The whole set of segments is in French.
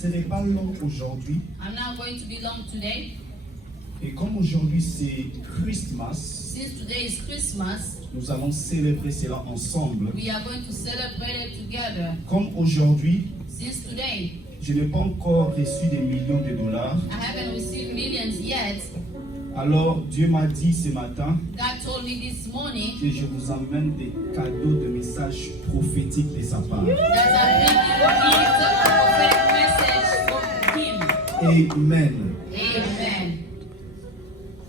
serai pas long aujourd'hui. I'm not going to be long today. Et comme aujourd'hui c'est Christmas, Since today is Christmas, nous allons célébrer cela ensemble. we are going to celebrate it together. Comme aujourd'hui, Since today, je n'ai pas encore reçu des millions de dollars. I haven't received millions yet. Alors Dieu m'a dit ce matin God told me this morning que je vous emmène des cadeaux de messages prophétiques de sa part. that I bring you a prophetic message from Him. Amen. Amen.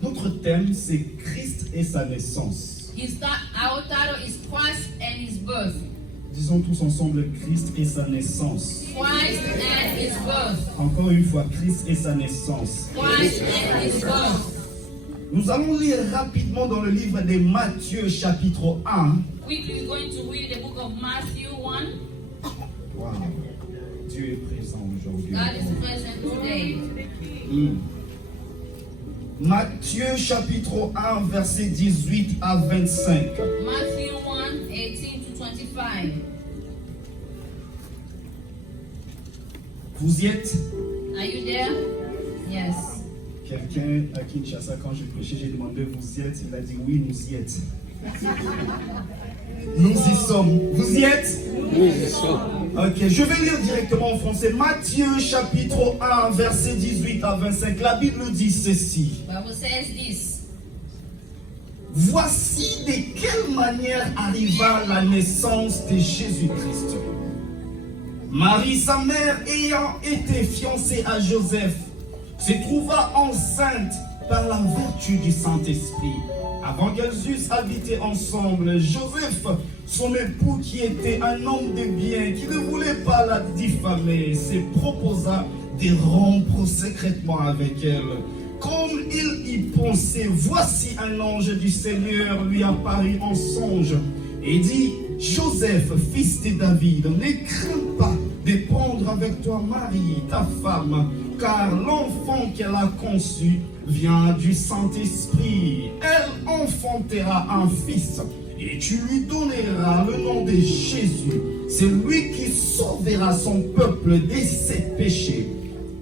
Notre thème c'est Christ et sa naissance. Our title is Christ and His birth. Disons tous ensemble Christ et sa naissance. Christ and His birth. Encore une fois, Christ et sa naissance. Christ and His birth. Nous allons lire rapidement dans le livre de Matthieu chapitre 1. Quickly, we're going to read the book of Matthew 1. Wow. Dieu est présent aujourd'hui. God is present today. Matthieu chapitre 1 verset 18 à 25. Matthew 1, 18 to 25. Vous y êtes? Are you there? Yes. Quelqu'un à Kinshasa, quand je prêchais, j'ai demandé vous y êtes? Il a dit oui, nous y êtes. Nous y sommes. Vous y êtes? Nous y sommes. Ok, je vais lire directement en français. Matthieu chapitre 1 verset 18 à 25. La Bible dit ceci. Bible says this. Voici de quelle manière arriva la naissance de Jésus-Christ. Marie, sa mère, ayant été fiancée à Joseph, se trouva enceinte par la vertu du Saint-Esprit. Avant qu'elles eussent habité ensemble, Joseph, son époux qui était un homme de bien, qui ne voulait pas la diffamer, se proposa de rompre secrètement avec elle. Comme il y pensait, voici un ange du Seigneur lui apparut en songe et dit: Joseph, fils de David, ne crains pas de prendre avec toi Marie, ta femme, car l'enfant qu'elle a conçu vient du Saint-Esprit. Elle enfantera un fils et tu lui donneras le nom de Jésus. C'est lui qui sauvera son peuple de ses péchés.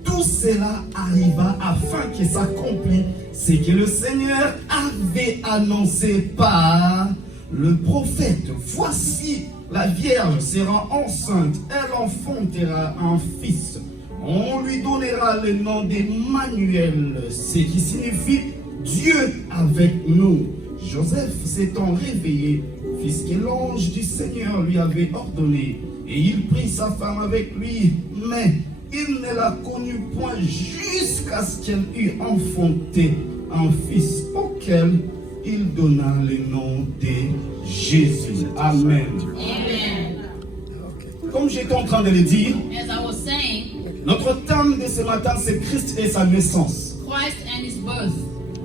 Tout cela arriva afin que s'accomplisse ce que le Seigneur avait annoncé par le prophète. Voici, la Vierge sera enceinte, elle enfantera un fils. On lui donnera le nom d'Emmanuel, ce qui signifie Dieu avec nous. Joseph s'étant réveillé, fit ce que l'ange du Seigneur lui avait ordonné, et il prit sa femme avec lui, mais il ne la connut point jusqu'à ce qu'elle eût enfanté un fils auquel il donna le nom de Jésus. Amen. Amen. Comme j'étais en train de le dire, As I was saying, notre thème de ce matin, c'est Christ et sa naissance. Christ and His birth.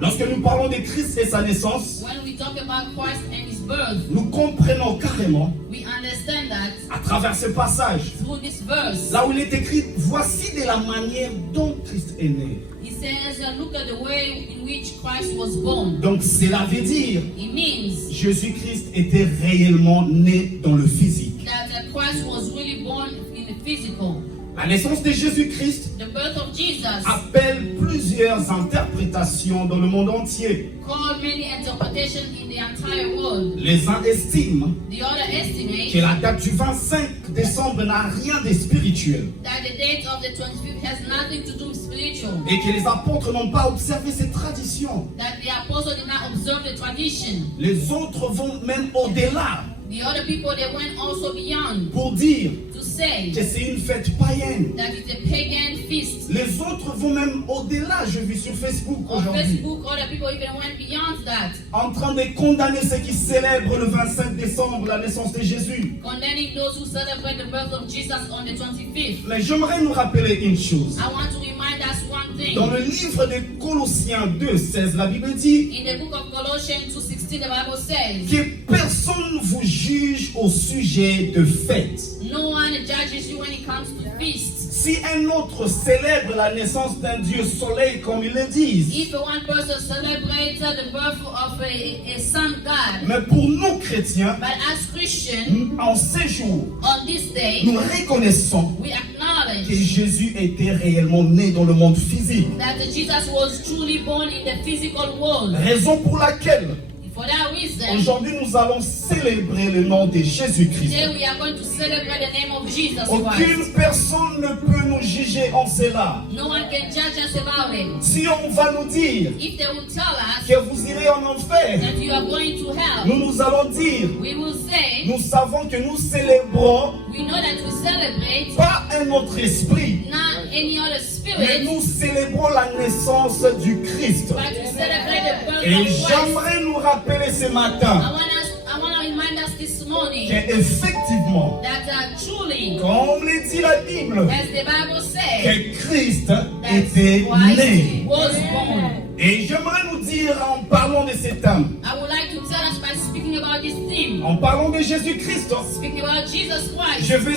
Lorsque nous parlons de Christ et sa naissance, When we talk about Christ and His birth, nous comprenons carrément, we understand that à travers ce passage, through this verse, là où il est écrit, voici de la manière dont Christ est né. He says, look at the way in which Christ was born. Donc cela veut dire, It means Jésus-Christ était réellement né dans le physique. that Christ was really born in the physical. La naissance de Jésus-Christ The birth of Jesus appelle plusieurs interprétations dans le monde entier. called many interpretations in the entire world. Les uns estiment The other que estimate la date du 25 décembre n'a rien de spirituel that the date of the 25th has nothing to do with spiritual. et que les apôtres n'ont pas observé ces traditions. That the apostles did not observe the tradition. Les autres vont même au-delà The other people, they went also beyond pour dire to say que c'est une fête païenne. that it's a pagan feast. Les autres vont même au-delà, je vis sur Facebook On aujourd'hui, Facebook, other people even went beyond that, en train de condamner ceux qui célèbrent le 25 décembre la naissance de Jésus. condemning those who celebrate the birth of Jesus on the 25th. Mais j'aimerais nous rappeler une chose. I want to remind us one thing. Dans le livre de Colossiens 2,16, la Bible dit In the book of Colossians 2:16, the Bible says, que personne vous juge au sujet de fêtes. no one judges you when it comes to feasts. Si un autre célèbre la naissance d'un Dieu soleil, comme ils le disent, If one person celebrates the birth of a sun god, mais pour nous chrétiens, but as Christians, en ces jours, on this day, nous reconnaissons we acknowledge que Jésus était réellement né dans le monde physique. that Jesus was truly born in the physical world. Raison pour laquelle For that reason, aujourd'hui nous allons célébrer le nom de Jésus-Christ. today we are going to celebrate the name of Jesus Christ. Aucune personne ne peut nous juger en cela. No one can judge us about it. Si on va nous dire If they will tell us que vous irez en enfer, that you are going to hell, nous allons dire, we will say, nous savons que nous célébrons we know that we celebrate pas un autre esprit, not any other mais spirit, nous célébrons la naissance du Christ. but we celebrate the birth Et of Christ. j'aimerais nous rappeler ce matin I want to remind us this morning qu'effectivement, that truly, comme le dit la Bible, as the Bible says, que Christ that était Christ né. was born. Et j'aimerais nous dire en parlant de cet homme, I would like to tell us by speaking about this theme, en parlant de Jésus-Christ, speaking about Jesus Christ. je vais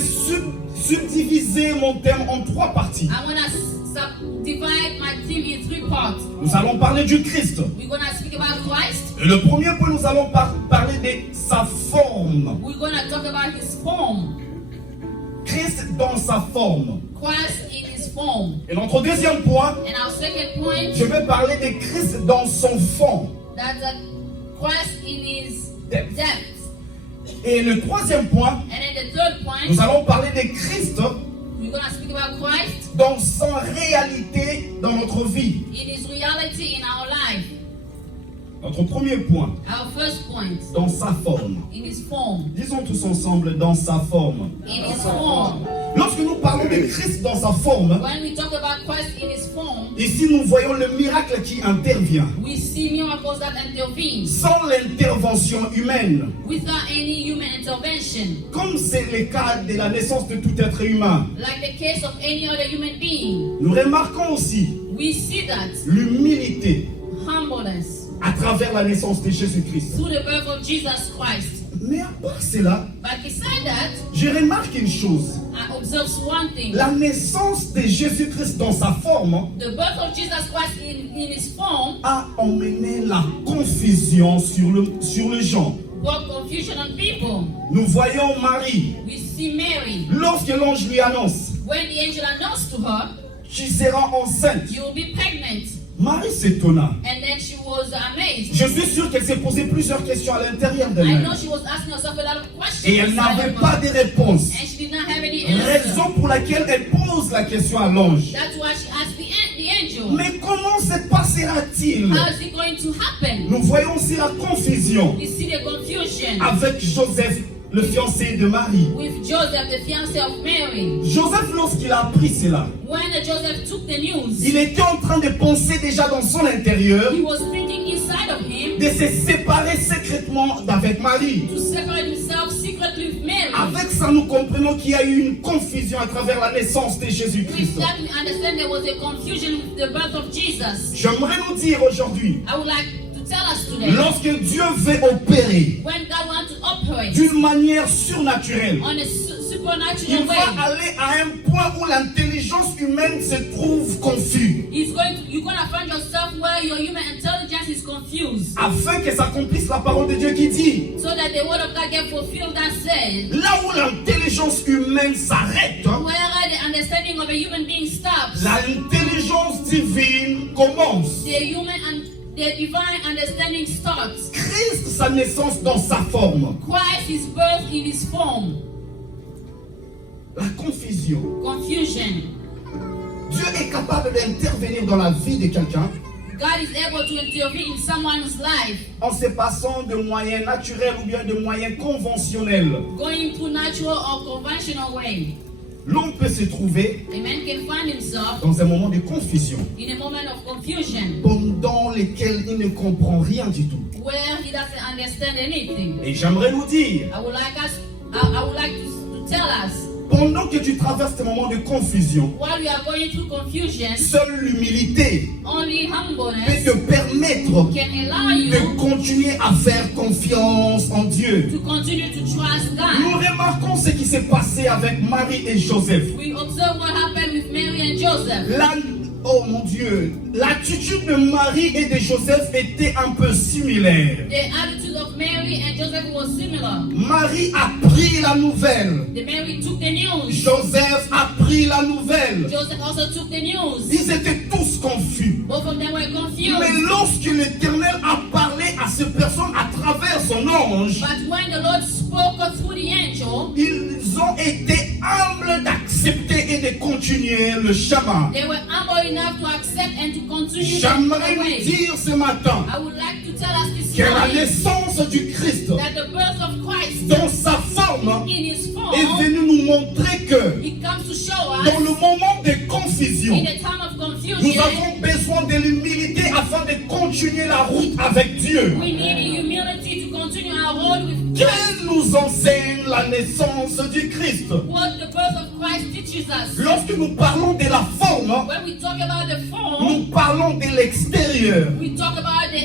subdiviser mon thème en 3 parties. I want to subdivide my theme in 3 parts. Nous allons parler du Christ. We're going to speak about Christ. Et le premier point, nous allons parler de sa forme. We're going to talk about his form. Christ dans sa forme. Christ in his form. Et notre deuxième point, And our second point, je vais parler de Christ dans son fond. that Christ in his Depth. depth. Et le troisième point, And then the third point, nous allons parler de Christ we're going to speak about Christ dans sa réalité dans notre vie. in his reality in our life. Notre premier point, Our first point, dans sa forme. in his form. Disons tous ensemble, dans sa forme. In his form. Lorsque nous parlons de Christ dans sa forme, When we talk about Christ in his form, ici nous voyons le miracle qui intervient. we see miracles that intervene Sans l'intervention humaine, without any human intervention. comme c'est le cas de la naissance de tout être humain. Like the case of any other human being, Nous remarquons aussi we see that l'humilité humbleness à travers la naissance de Jésus-Christ. through the birth of Jesus Christ. Mais à part cela, But beside that, je remarque une chose. I observe one thing. La naissance de Jésus-Christ dans sa forme The birth of Jesus Christ in his form a emmené la confusion sur le genre. brought confusion on people. Nous voyons Marie, We see Mary. lorsque l'ange lui annonce When the angel announced to her, qu'il sera enceinte, you will be pregnant. Marie s'étonna. And then she was amazed. Je suis sûr qu'elle s'est posé plusieurs questions à l'intérieur I d'elle-même. know she was asking herself a lot of questions. Et elle n'avait pas de réponse. And she did not have any answer. Raison pour laquelle elle pose la question à l'ange. That's why she asked the angel. Mais comment se passera-t-il? How is it going to happen? Nous voyons aussi la confusion You see the confusion avec Joseph, le fiancé de Marie. with Joseph, the fiancé of Mary. Joseph, lorsqu'il a appris cela, When Joseph took the news, il était en train de penser déjà dans son intérieur he was thinking inside of him de se séparer secrètement d'avec Marie. to separate himself secretly with Mary. Avec ça, nous comprenons qu'il y a eu une confusion à travers la naissance de With Jésus-Christ. that, we understand there was a confusion with the birth of Jesus. J'aimerais nous dire aujourd'hui, I would like to tell us today, lorsque Dieu veut opérer when God wants to operate d'une manière surnaturelle, on a il supernatural way, va aller à un point où l'intelligence humaine se trouve confuse, you're going to find yourself where your human intelligence is confused. afin que s'accomplisse la parole de Dieu qui dit, So that the word of God get fulfilled that says, là où l'intelligence humaine s'arrête, wherever the understanding of a human being stops, l'intelligence divine commence. the divine understanding starts. Christ, sa naissance dans sa forme. Christ is birth in his form. La confusion. Confusion. Dieu est capable d'intervenir dans la vie de quelqu'un God is able to intervene in someone's life, en se passant de moyens naturels ou bien de moyens conventionnels. going through natural or conventional way. L'homme peut se trouver A man can find himself dans un moment de confusion in a moment of confusion pendant lequel il ne comprend rien du tout. where he doesn't understand anything. Et j'aimerais nous dire, I would like to tell us, pendant que tu traverses ce moment de confusion, while we are going through confusion, seule l'humilité only peut humbleness te permettre can allow you de continuer à faire confiance en Dieu. to continue to trust Nous God. remarquons ce qui s'est passé avec Marie et Joseph. We observe what happened with Mary and Joseph. Oh mon Dieu, l'attitude de Marie et de Joseph était un peu similaire. The attitude of of Mary and Joseph was similar. Marie a pris la nouvelle. The Mary took the news. Joseph a pris la nouvelle. Joseph also took the news. Ils étaient tous confus. Both of them were confused. Mais lorsque l'Éternel a parlé à ces personnes à travers son ange, But when the Lord spoke through the angel, ils ont été humbles d'accepter et de continuer le chemin. they were humble enough to accept and to continue J'aimerais the vous way. dire ce matin I would like to tell us this que la morning naissance du Christ that the birth of Christ dans sa forme in his est form, venue nous montrer que it comes to show dans us le moment de confusion, in the time of nous confusion, avons besoin de l'humilité afin de continuer la route avec Dieu. we need humility to continue our road with Que Christ. nous enseigne la naissance du Christ? What the birth of Christ teaches us. Lorsque nous parlons de la forme, When we talk about the form, nous parlons de l'extérieur. we talk about the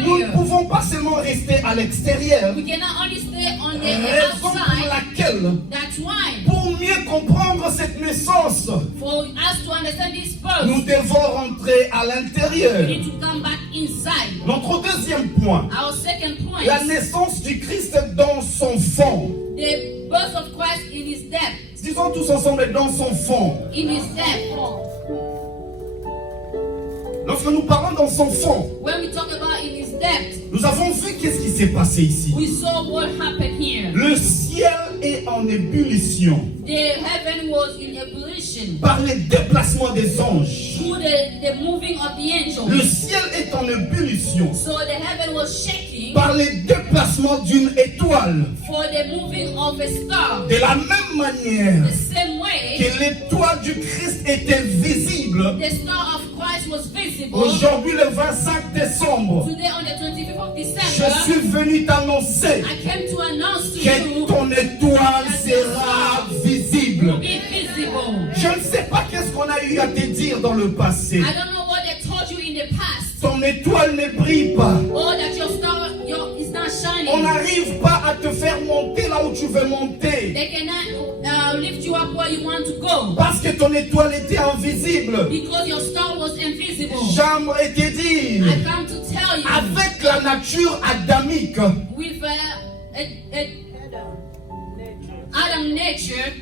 Nous ne exterior. pouvons pas seulement rester à l'extérieur. We cannot only stay on the Raison pour outside. laquelle, That's why, pour mieux comprendre cette naissance, for us to understand this nous birth, devons rentrer à we l'intérieur. need to come back inside. Notre deuxième point, Our second point, la naissance du Christ dans son fond. the birth of Christ in his depth. Disons tous ensemble dans son fond. In his depth. Lorsque nous parlons dans son fond, When we talk about in his depth, nous avons vu qu'est-ce qui s'est passé ici. we saw what happened here. Le ciel est en ébullition The heaven was in ebullition par les déplacements des anges. through the moving of the angels. Le ciel est en ébullition So the heaven was shaking par les déplacements d'une étoile. for the moving of a star. De la même manière The same way, que l'étoile du Christ était visible, the star of Christ was visible. aujourd'hui le 25 décembre, Today on the 25th of je December, suis venu t'annoncer I came to announce to que you ton étoile sera visible. to be visible. Je ne sais pas qu'est-ce qu'on a eu à te dire dans le passé. I don't know what they told you in the past. Ton étoile ne brille pas. Or that your star is not On shining. n'arrive pas à te faire monter là où tu veux monter. They cannot lift you up where you want to go. Parce que ton étoile était invisible. Because your star was invisible. J'aimerais te dire, I come to tell you, avec la nature adamique, with Adam nature,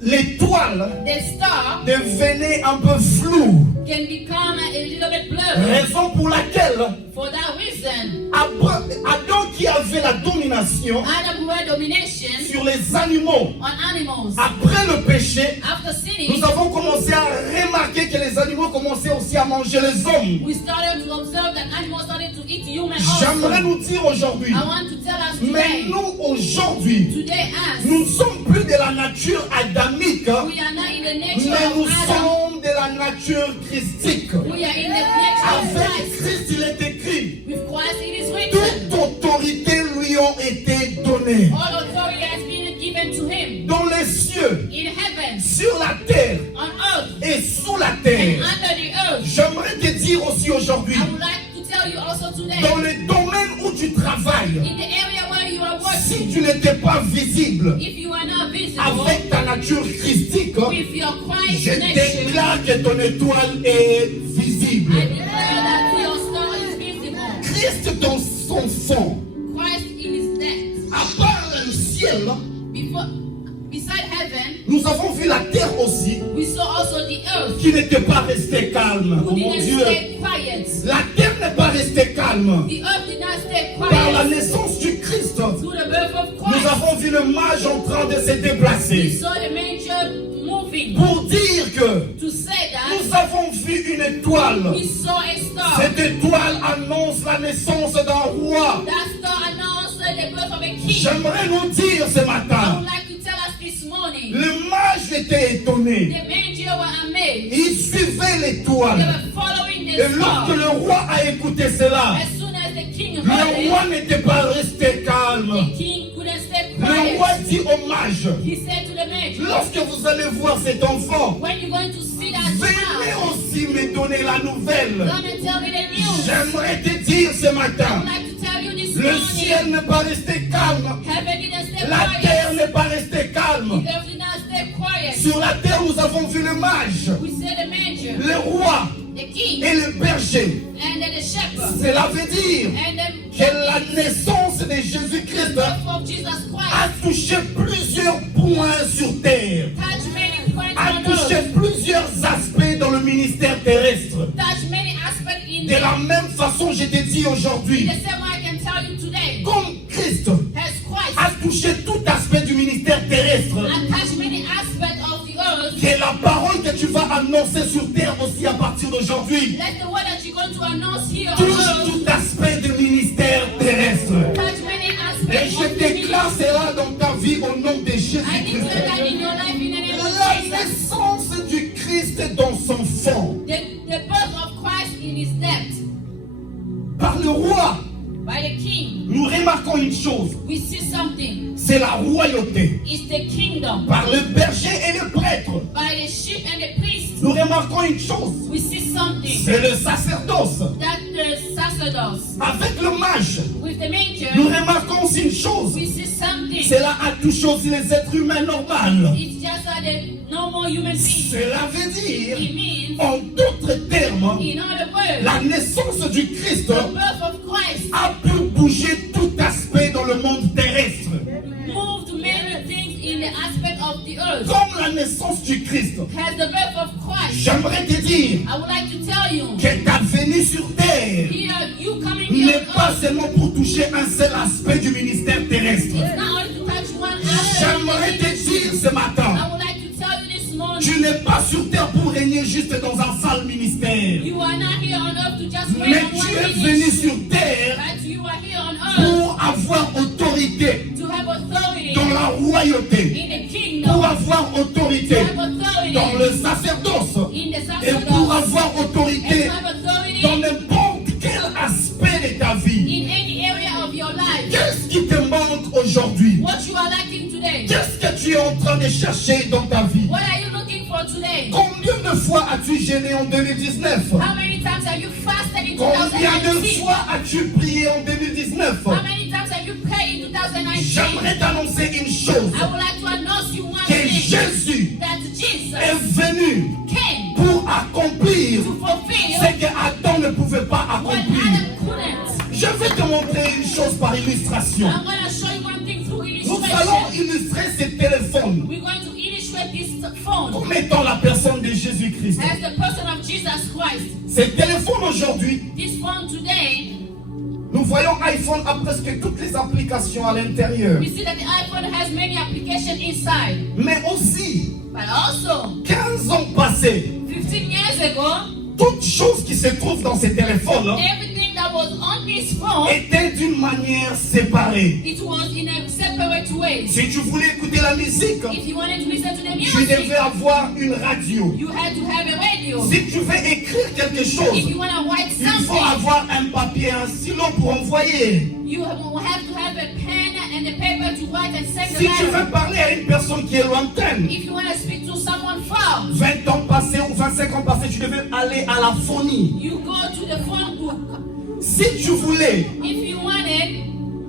l'étoile the star devenait un peu floue. can become a little bit blurry. Raison pour laquelle For that reason, Adam qui avait la domination Adam who had domination sur les animaux, on animals. après le péché, After sinning, nous avons commencé à remarquer que les animaux commençaient aussi à manger les hommes. we started to observe that animals started to eat human J'aimerais also. nous dire aujourd'hui, I want to tell us mais today, nous aujourd'hui, today us, nous ne sommes plus de la nature adamique, we are not in the nature mais nous of Adam. sommes de la nature christique. We are in the nature of Avec Christ. Christ, il est écrit, With Christ it is written, toute autorité lui ont été données all authority has been given to him dans les cieux, in heaven, sur la terre on earth, et sous la and terre. under the earth. J'aimerais te dire aussi aujourd'hui, I would like to tell you also today, dans le domaine où tu travailles, in the area where you are si working, tu n'étais pas visible if you are not visible avec ta nature christique, with your Christ je nature, déclare que ton étoile est visible. I declare that your star is visible. Christ dans son fond, Christ in his death. à part le ciel, Beside heaven, nous avons vu la terre aussi we saw also the earth, qui n'était pas restée calme. who Oh mon didn't Dieu, stay quiet. la terre n'est pas restée calme. The earth did not stay Par la quiet. naissance du Christ, Through the birth of nous Christ, avons vu le mage en train de se we déplacer. saw the manger moving. Pour dire que To say nous that, avons vu une étoile. we saw a star. Cette étoile annonce la naissance d'un roi. That star announced the birth of a king. J'aimerais nous dire ce I matin, would like to tell us this morning, le mage était étonné. the magi were amazed. Il suivait They l'étoile. were following the Et lorsque star. le roi a écouté cela, As soon as the king le heard roi it, n'était pas resté calme. the king couldn't stay Le roi quiet. dit au mage, He said to the magi, lorsque vous allez voir cet enfant, when you're going to see that venez child, aussi me donner la nouvelle. come and tell me the news. J'aimerais te dire ce I matin, would like to tell you this le morning, ciel n'est pas resté calme. heaven didn't stay La terre quiet. n'est pas restée calme. The earth did not stay quiet. Sur la terre, nous avons vu le mage, We see the manger, le roi the king, et le berger. and then the shepherd, Cela veut dire and then que la naissance de Jésus-Christ birth of Jesus Christ a touché plusieurs points sur terre, touched many points a on touché earth, plusieurs aspects dans le ministère terrestre. touched many aspects in De la the même façon, je te dis aujourd'hui, same way I can tell you today, comme Christ as Christ a touché tout aspect du ministère terrestre, and touched many aspects of the earth, que la parole que tu vas annoncer sur terre aussi à partir d'aujourd'hui let the word that you're going to announce here on touche earth tout aspect du ministère terrestre. touch many Et aspects je of the ministry. déclare cela dans ta vie au nom de I Jésus-Christ. declare that in your life in the name of La Jesus. naissance du Christ dans son fond, The birth of Christ in his depth par le roi, by the king. nous remarquons une chose, We see something. c'est la royauté. It's the kingdom. Par le berger et le prêtre, By the sheep and the priest. nous remarquons une chose, We see something. c'est le sacerdoce. That the sacerdotes Avec le mage, with the nous manger. remarquons aussi une chose, We see something. cela a touché aussi les êtres humains normaux. It's just like the normal human being. Cela veut dire, It means, en d'autres termes, in other words, la naissance du Christ the birth of Christ a pu bouger tout aspect dans le monde terrestre. moved many things in the aspect of the earth. Comme la naissance du Christ, Has the birth of Christ. j'aimerais te dire I would like to tell you, que ta venue sur terre here, you coming here n'est on pas earth, seulement pour toucher un seul aspect du ministère terrestre. it's not only to touch one aspect. J'aimerais te dire ce matin, I would like to tell you this morning, tu n'es pas sur terre pour régner juste dans un sale ministère, you are not here on earth to just wait mais on tu one es venu ministry, sur terre but you are here on earth pour avoir autorité to have authority dans la royauté, in the kingdom, pour avoir to autorité have authority dans le sacerdoce in the et pour sacerdoce, avoir and autorité to have authority dans n'importe quel aspect de ta vie. in any area of your life. Qu'est-ce qui te manque aujourd'hui? What you are lacking today? Qu'est-ce que tu es en train de chercher dans ta vie? What are you looking for today? Combien de fois as-tu jeûné en 2019? How many times have you fasted in Combien de 2019? fois as-tu prié en 2019? How many times have you prayed in 2019? J'aimerais t'annoncer une chose, I would like to announce you one que thing, Jésus that est Jesus venu came pour accomplir to fulfill ce que Adam ne pouvait pas what accomplir. Adam couldn't. Je vais te montrer une chose par illustration. I'm going to show you one thing through Nous allons illustration. illustrer ce téléphone We're going to illustrate this phone comme étant la personne de Jésus-Christ. as the person of Jesus Christ. Ce téléphone aujourd'hui, This phone today, nous voyons iPhone a presque toutes les applications à l'intérieur. we see that the iPhone has many applications inside. Mais aussi, But also, 15 ans passés, 15 years ago, toutes choses qui se trouvent dans ces téléphones everything that was on this phone, étaient d'une manière séparée. it was in a separate way. Si tu voulais écouter la musique, If you wanted to listen to the tu music, devais avoir une radio. you had to have a radio. Si tu veux écrire quelque If chose, you want to write il faut something, avoir un papier, un stylo pour envoyer. you have to have a pen and a paper to write and send Si the tu veux letter. parler à une personne qui est lointaine, If you want to speak to someone far, 20 ans passés ou 25 ans passés, tu devais aller à la phonie. you go to the phone book. Si tu voulais If you wanted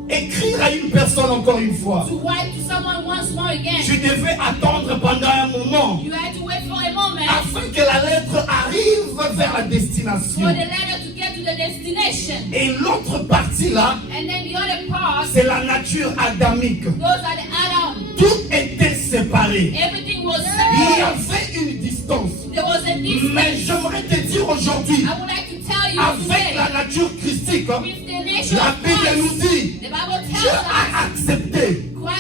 écrire à une personne encore une fois, to write to someone once more again, tu devais attendre pendant un moment you had to wait for a moment afin que la lettre arrive vers la for destination. the letter to get to the destination. Et l'autre partie là, And then the other part, c'est la nature adamique. those are the Adam. Tout était séparé. Everything was Il y separate. avait une distance. There was a Mais distance. j'aimerais te dire aujourd'hui, I would like to tell you avec la today, nature christique, with the nature la of Bible nous Christ, dit, the Bible Dieu tells a us, accepté, God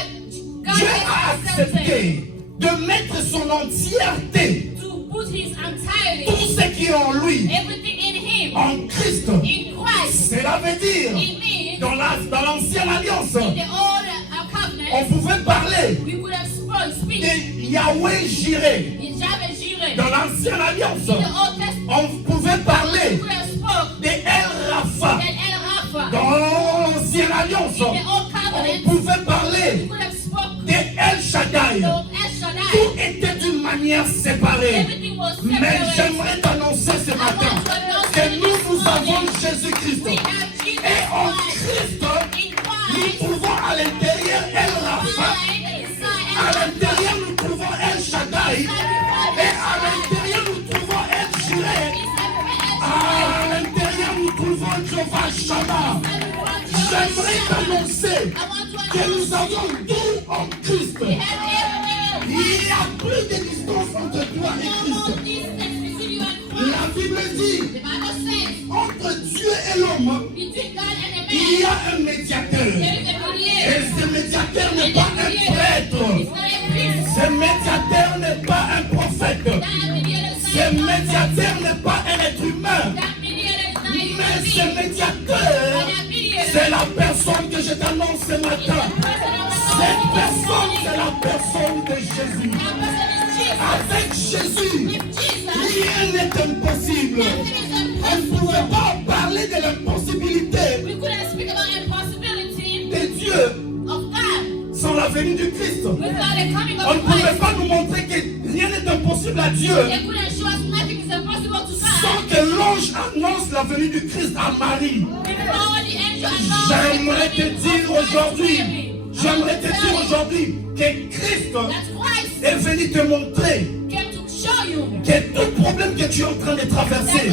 Dieu has a accepted accepté de mettre son entièreté, to put his entirety, tout ce qui est en lui, everything in him, en Christ. in Christ. Cela veut dire, It means dans l'ancienne alliance, in the old on covenant, pouvait parler we would have speak de Yahweh Jireh. Yahweh Jireh. Dans l'ancienne alliance, In the Old Testament, on pouvait we parler would have spoke de El Rapha. that El Rapha. Dans l'ancienne alliance, In the Old on Covenant, pouvait we parler would have spoke de El Shaddai. of El Shaddai. Tout était d'une manière séparée. Everything was Mais separate. j'aimerais t'annoncer ce matin que nous avons Jésus-Christ. We have Jesus Et en Christ. Christ, In nous Christ, trouvons à l'intérieur El Rapha. À l'intérieur, nous trouvons El Shaddai. Et à l'intérieur, nous trouvons El Jireh. À l'intérieur, nous trouvons Jehovah Shammah. Je J'aimerais t'annoncer que nous avons tout en Christ. Il n'y a plus de distance entre toi et Christ. La Bible dit, entre Dieu et l'homme, il y a un médiateur. Et ce médiateur n'est pas un prêtre. Ce médiateur n'est pas un prophète. Ce médiateur n'est pas un être humain. Mais ce médiateur, c'est la personne que je t'annonce ce matin. Cette personne, c'est la personne de Jésus. Avec Jésus, rien n'est impossible. On ne pouvait pas parler de l'impossibilité de Dieu sans la venue du Christ. On ne pouvait pas nous montrer que rien n'est impossible à Dieu sans que l'ange annonce la venue du Christ à Marie. J'aimerais te dire aujourd'hui que Christ est venu te montrer que tout problème que tu es en train de traverser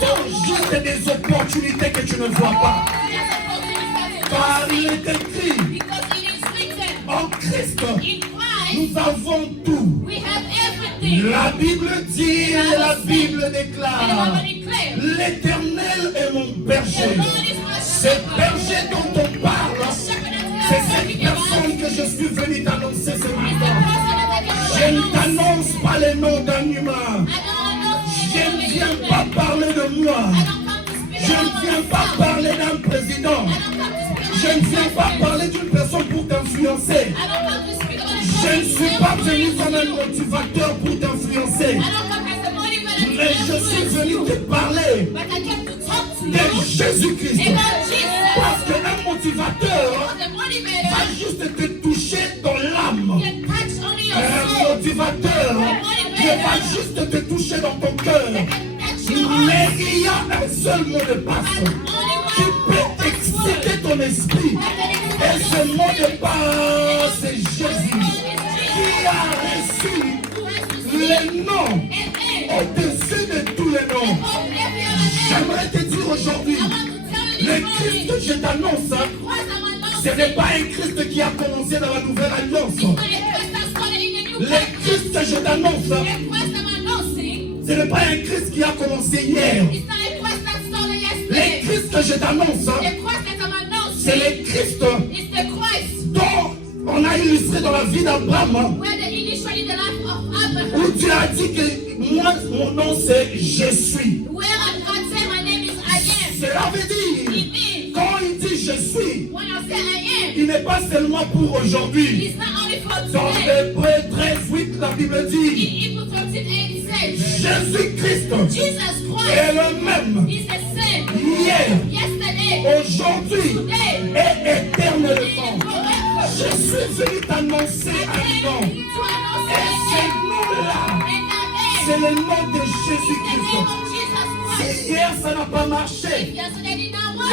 sont juste des opportunités que tu ne vois pas. Car il est écrit, en Christ, nous avons tout. La Bible dit et la Bible déclare, l'Éternel est mon berger. Ce berger dont on parle, c'est cette personne que je suis venu t'annoncer ce matin. Je ne t'annonce pas le nom d'un humain. Je ne viens pas parler de moi. Je ne viens pas parler d'un président. Je ne viens pas parler d'une personne pour t'influencer. Je ne suis pas venu comme un motivateur pour t'influencer. Mais je suis venu te parler de Jésus-Christ. Parce qu'un motivateur va juste te toucher dans l'âme. Un motivateur va juste te toucher dans ton cœur. Mais il y a un seul mot de passe qui peut exciter ton esprit. Et ce mot de passe, c'est Jésus, qui a reçu les noms au-dessus de tous les noms. J'aimerais te dire aujourd'hui, le Christ que je t'annonce, ce n'est pas un Christ qui a commencé dans la nouvelle alliance. Le Christ que je t'annonce, ce n'est pas un Christ qui a commencé hier. Le Christ que je t'annonce, c'est le Christ dont on a illustré dans la vie d'Abraham, où Dieu a dit que moi, mon nom c'est Je suis. Cela veut dire, quand il dit Je suis, il n'est pas seulement pour aujourd'hui. Dans Hébreux 13:8, la Bible dit, Jésus-Christ est le même hier, aujourd'hui et éternellement. Je suis venu t'annoncer un nom. Et ce nom-là, c'est le nom de Jésus-Christ. Si hier ça n'a pas marché,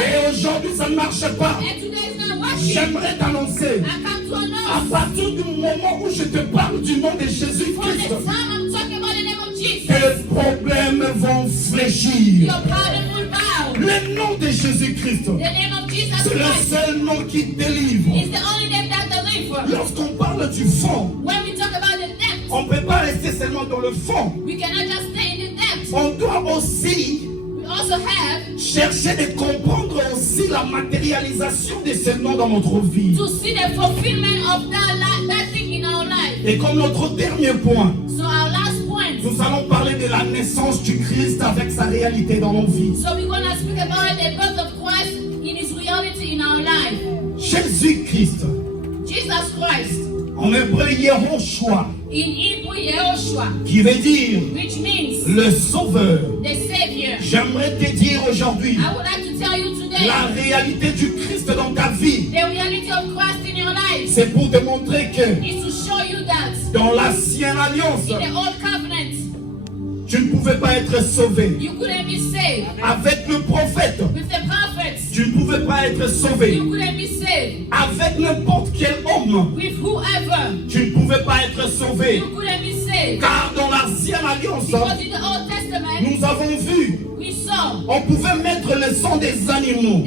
et aujourd'hui ça ne marche pas, j'aimerais t'annoncer, à partir du moment où je te parle du nom de Jésus-Christ, les problèmes vont fléchir. Le nom de Jésus-Christ, c'est le seul nom qui délivre. Lorsqu'on parle du fond, on ne peut pas rester seulement dans le fond. On doit aussi chercher de comprendre aussi la matérialisation de ce nom dans notre vie. Et comme notre dernier point, nous allons parler de la naissance du Christ avec sa réalité dans nos vies. Jésus-Christ, en hébreu Yehoshua, qui veut dire le Sauveur. J'aimerais te dire aujourd'hui la réalité du Christ dans ta vie. C'est pour te montrer que dans l'ancienne alliance, tu ne pouvais pas être sauvé. Avec le prophète, tu ne pouvais pas être sauvé. Avec n'importe quel homme, tu ne pouvais pas être sauvé. Car dans l'ancienne alliance, nous avons vu, on pouvait mettre le sang des animaux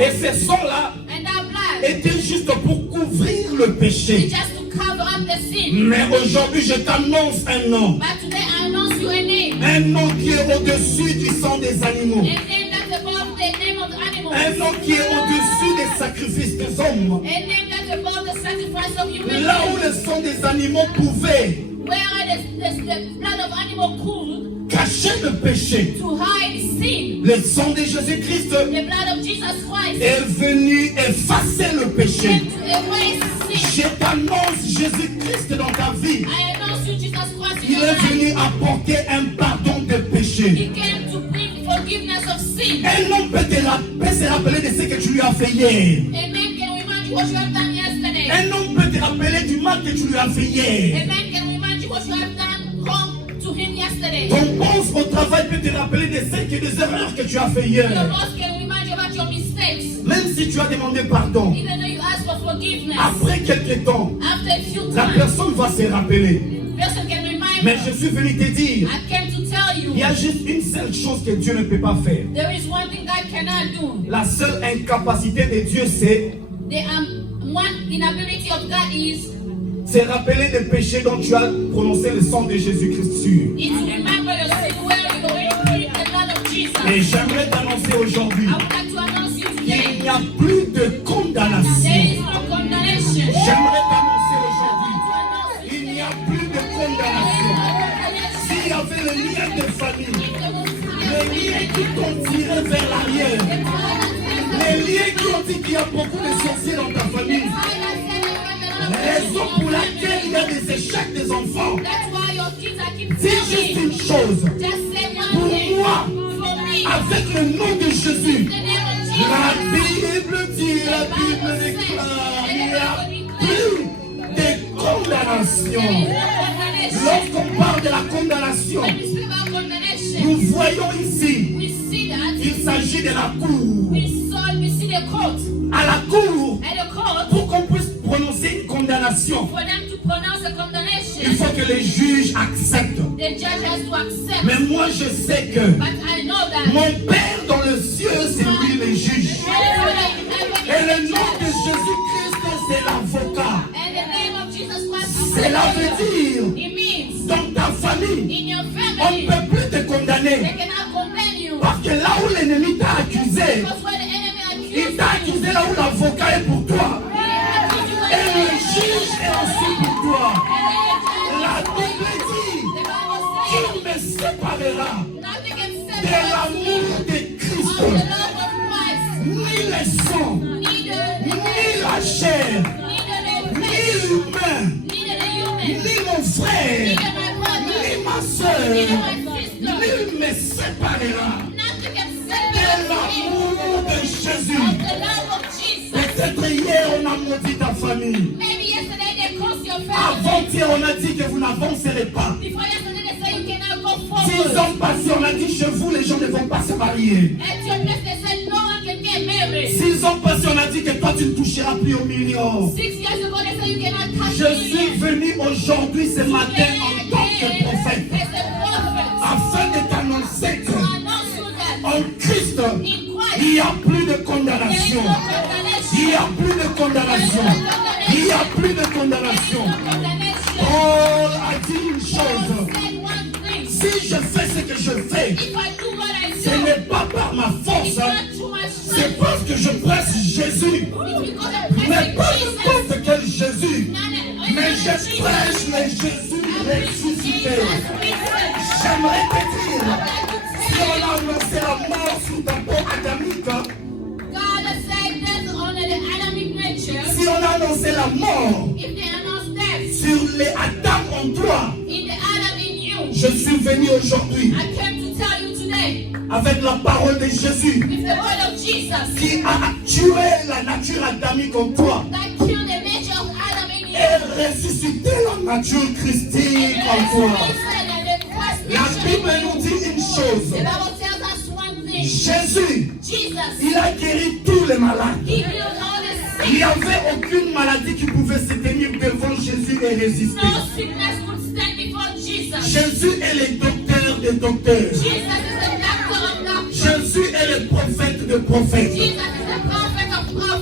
animals. Et ce sang-là And that blood était juste pour couvrir le péché. is just to cover up the sin. Mais aujourd'hui, je t'annonce un nom. But today I announce you a name. Un nom qui est au-dessus du sang des animaux. A name that's above the name of the animals. Un nom qui est au-dessus des sacrifices des hommes. A name that's above the sacrifice of human Là où beings. le sang des animaux pouvait Where the blood of animal could cacher le péché, to hide sin. le sang de Jésus-Christ The blood of Jesus Christ est venu effacer le péché. came to erase sin. Je t'annonce Jésus-Christ dans ta vie. I announce you Jesus Christ in Il your est life. venu apporter un pardon de péché. He came to bring forgiveness of sin. Un homme peut se rappeler de ce que tu lui as fait hier. A man can remind you what you have done yesterday. Un homme peut te rappeler du mal que tu lui as fait A hier. man can remind you what you have done wrong to him yesterday. Ton boss au travail peut te rappeler des erreurs que tu as fait Your hier. boss can remind you about your mistakes. Même si tu as demandé pardon, Even though you ask for forgiveness. après quelques temps, After a few la times, personne va se rappeler. person can remind Mais you. je suis venu te dire, I came to tell you. il y a juste une seule chose que Dieu ne peut pas faire. There is one thing God cannot do. La seule incapacité de Dieu, c'est The one inability of God is rappeler des péchés dont tu as prononcé le sang de Jésus-Christ sur. to remember your sin where you already put the blood of Jesus. Et j'aimerais t'annoncer aujourd'hui I would like to announce you qu'il today. n'y a plus de There condamnation. is no condemnation. J'aimerais t'annoncer aujourd'hui qu'il n'y a plus de condamnation. S'il y avait le lien de famille, les liens qui t'ont tiré vers l'arrière, les liens qui ont dit qu'il y a beaucoup de sorciers dans ta famille, raison pour laquelle il y a des échecs des enfants, That's why your kids are keep dis juste telling me. une chose. Just say Pour one thing. moi, For me, avec le nom de Jésus, the name of la Jesus. Bible dit, la Bible déclare, il n'y a plus de condamnation. Lorsqu'on parle de la condamnation, When we speak about condemnation, nous voyons ici, we see that il s'agit de la cour. we see the court. À la cour, At the court, pour qu'on puisse prononcer une condamnation, for them to pronounce a il condemnation, faut que les juges acceptent. the judge has to accept. Mais moi, je sais que But I know that. mon Père dans le ciel, c'est lui le juge. Et le nom de Jésus-Christ, c'est l'avocat. And the name of Jesus Christ is Cela the veut dire, It means dans ta famille, in your on family, ne peut plus te they condamner. cannot condemn you. Parce que là où l'ennemi t'a accusé, Because where the enemy il accused t'a you, accusé là où l'avocat est pour toi. Et le juge est aussi pour toi. La Bible dit, qui me séparera nothing can de separate l'amour de of Christ, the love of Christ. ni le sang, Neither the ni la chair, neither the ni flesh, l'humain, neither the human, ni mon frère, neither my brother, ni ma soeur, neither my sister. nul me séparera Nothing can de separate me l'amour de Jésus. of the love of Jesus. Peut-être hier on a maudit ta famille. Maybe yesterday they cursed your family. Avant-hier on a dit que vous n'avancerez pas. Before yesterday they said you cannot go 10 forward. ans passés on a dit chez vous les gens ne vont pas se marier. At your place they said no one can get married. 6 ans passés on a dit que toi tu ne toucheras plus aux millions. 6 years ago they said you cannot touch Je me. suis venu aujourd'hui ce matin en tant que prophète As a prophet, afin de t'annoncer to que announce you that en Christ in il Christ n'y a plus de there is condamnation. no condemnation. Il n'y a plus de condamnation. Il n'y a plus de condamnation. Paul a dit une chose. Said one thing. Si je fais ce que je fais, If I do what I ce do, n'est pas par ma force, it's not through my c'est strength. parce que je presse Jésus. It's because I Mais pas press Jesus. n'importe quel Jésus, Not a- mais je Jesus. prêche le Jésus ressuscité. Jesus risen. J'aimerais te dire, I si would on like to a annoncé la mort sous ta peau adamique, God has said death under the Adamic nature. si on a annoncé la mort If they announce death sur les Adam en toi, in the Adam in you, je suis venu aujourd'hui I came to tell you today avec la parole de Jésus with the word of Jesus qui a tué la nature adamique en toi that killed the nature of Adam in you. et ressuscité la nature christique en toi. La Bible nous dit une chose. The Bible tells us one thing. Jésus, Jesus, il a guéri tous les malades. He healed all the Il sick. n'y avait aucune maladie qui pouvait se tenir devant Jésus et résister. No sickness would stand before Jesus. Jésus est le docteur des docteurs. Jesus is the doctor of doctors. Jésus est le prophète des prophètes. Jesus is the prophet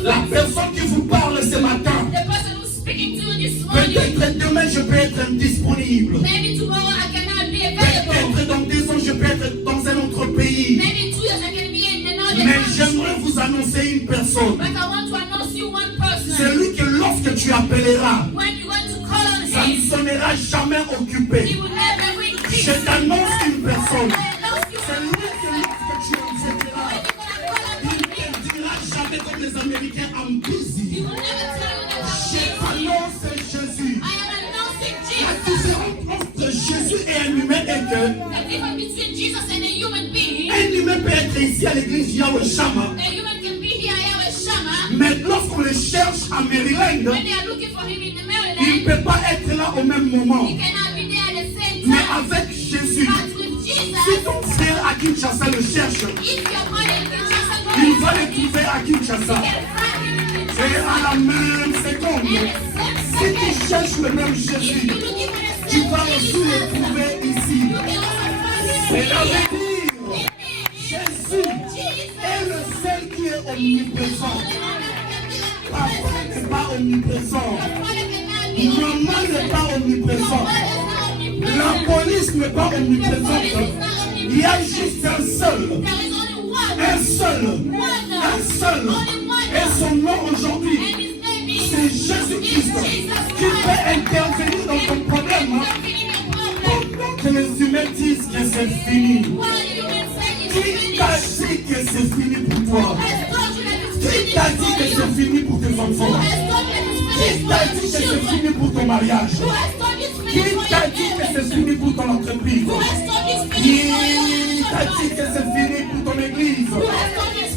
La personne qui vous parle ce matin, the person who's speaking to you this morning, peut-être demain je peux être indisponible. maybe tomorrow I cannot be available. Peut-être dans 2 ans je peux être dans un autre pays. Maybe 2 years I can be in another Mais country. j'aimerais vous annoncer une personne. But I want to announce you one person. C'est lui que lorsque tu appelleras, When you're going to call on ça ne him, sonnera jamais he occupé. will never ring Je peace. t'annonce une personne. I announce you C'est lui que lorsque tu appelleras, when you're going to call on il him. ne te dira jamais comme les Américains I'm busy. He will never tell you that I'm Je busy. t'annonce Jésus. I am announcing La Jesus. différence entre Jésus et un humain est que The difference between Jesus and a human being. un humain peut être ici à l'église Yahweh Shama, A human can be here at Shama. mais lorsqu'on le cherche à Maryland, When they are looking for him in the il ne Maryland, peut pas être là au même moment. he cannot be there at the same Mais time. avec Jésus, But with si Jesus, ton frère à Kinshasa le cherche, if your brother in Kinshasa il goes, va le trouver à Kinshasa. you can find him in Et Kinshasa. à la même seconde, And the same si second, tu cherches le même if Jésus, you're looking for the tu same vas aussi le Jesus, trouver ici. you can also find him Et la here. dire, Jésus est le seul qui est omniprésent. Papa n'est pas omniprésent. Maman n'est pas omniprésent. La police n'est pas omniprésente. Il y a juste un seul. Et son nom aujourd'hui, c'est Jésus-Christ qui peut intervenir dans ton problème. Pendant que les humains disent que c'est fini. Qui t'a dit que c'est fini pour toi? Qui t'a dit que c'est fini pour tes enfants? Qui t'a dit que c'est fini pour ton mariage? Qui t'a dit que c'est fini pour ton entreprise? Qui t'a dit que c'est fini pour ton église?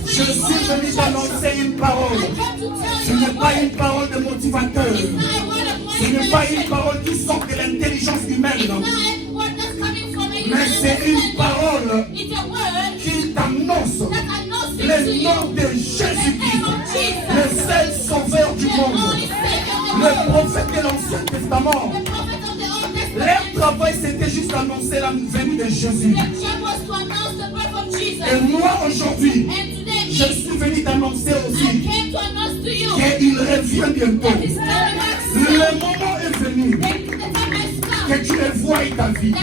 Je suis venu t'annoncer une parole. Ce n'est pas une parole de motivateur. Ce n'est pas une parole qui sort de l'intelligence humaine. Mais c'est une parole qui t'annonce le nom de Jésus-Christ, le seul sauveur du monde, le prophète de l'Ancien Testament. Leur travail, c'était juste annoncer la venue de Jésus. Et moi, aujourd'hui, je suis venu t'annoncer aussi qu'il revient bientôt. Le moment est venu que tu le vois ta vie.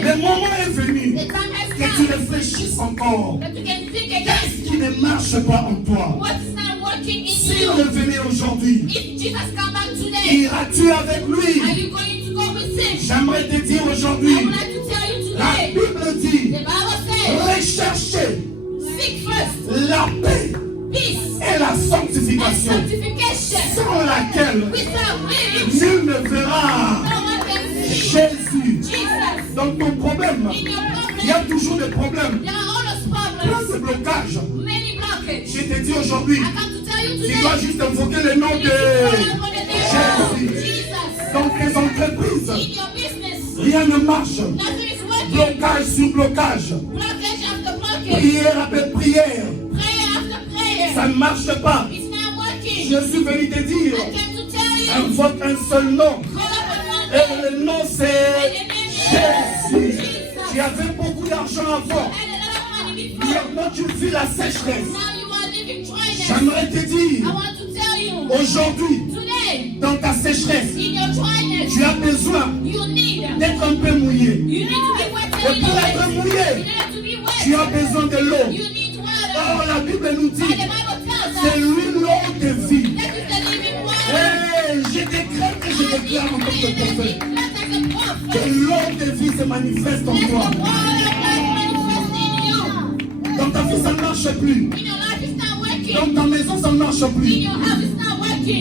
Le moment est venu que tu réfléchisses encore. Qu'est-ce qui ne marche pas en toi? S'il revenait aujourd'hui, iras-tu avec lui? J'aimerais te dire aujourd'hui, la Bible dit, recherchez la paix et la sanctification, sans laquelle nul ne verra Jésus. Dans ton problème, il y a toujours des problèmes, plein de blocages. Je te dis aujourd'hui, tu dois juste invoquer le nom de Jésus. Dans tes entreprises, rien ne marche. Blocage sur blocage. Prière après prière. Ça ne marche pas. Je suis venu te dire, invoque un seul nom. Et le nom c'est Jésus. Tu avais beaucoup d'argent avant. Maintenant tu vis la sécheresse. J'aimerais te dire, aujourd'hui, dans ta sécheresse, tu as besoin d'être un peu mouillé. Et pour être mouillé, tu as besoin de l'eau. Or la Bible nous dit, c'est lui l'eau de vie. Et je décrète et je déclare en tant que prophète que l'eau de vie se manifeste en toi. Dans ta vie, ça ne marche plus. Dans ta maison, ça ne marche plus.